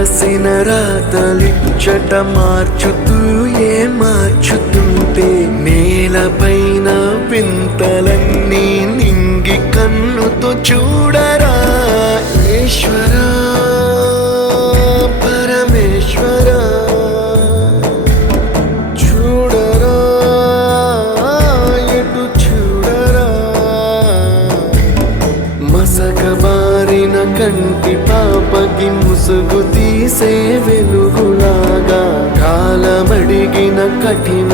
రాసిన రాతలిచ్చట మార్చుతూ ఏ మార్చుతుంటే నేలపైన వింతలంగా కంటి పాపకి ముసుగు తీసే వెలుగులాగా కాలమడిగిన కఠిన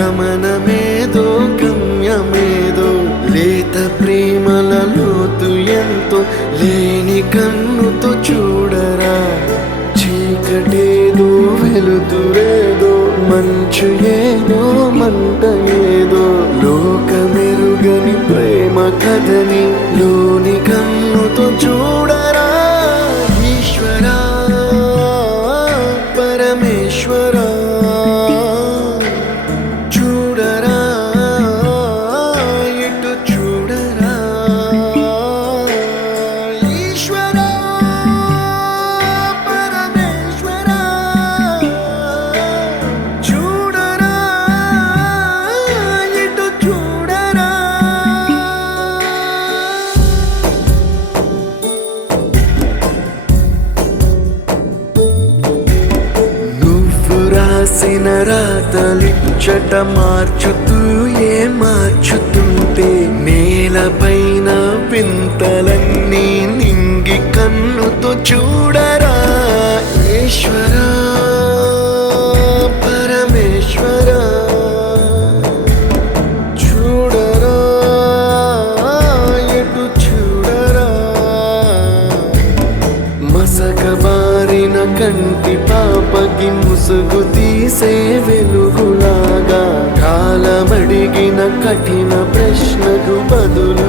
గమనమేదో గమ్యమేదో లేత ప్రేమల లోతు ఎంతో లేని కన్నుతో చూడరా. చీకటేదో వెలుతురేదో మంచు ఏదో మంట ఏదో లోకమెరుగని ప్రేమ కథని లోని కన్నుతో చూడరా. ఈశ్వరా పరమేశ్వరా. రాసిన రాతలిచ్చట మార్చుతూ ఏ మార్చుతుంటే నేలపైన వింతలన్నీ నింగి కన్నుతో చూడరా. ఈశ్వరా పరమేశ్వరా చూడరా ఎటు చూడరా. మసకబారిన కంటి పాపకి ముసుగు చేసే వెలుగులాగా కాలమడిగిన కఠిన ప్రశ్నకు బదులు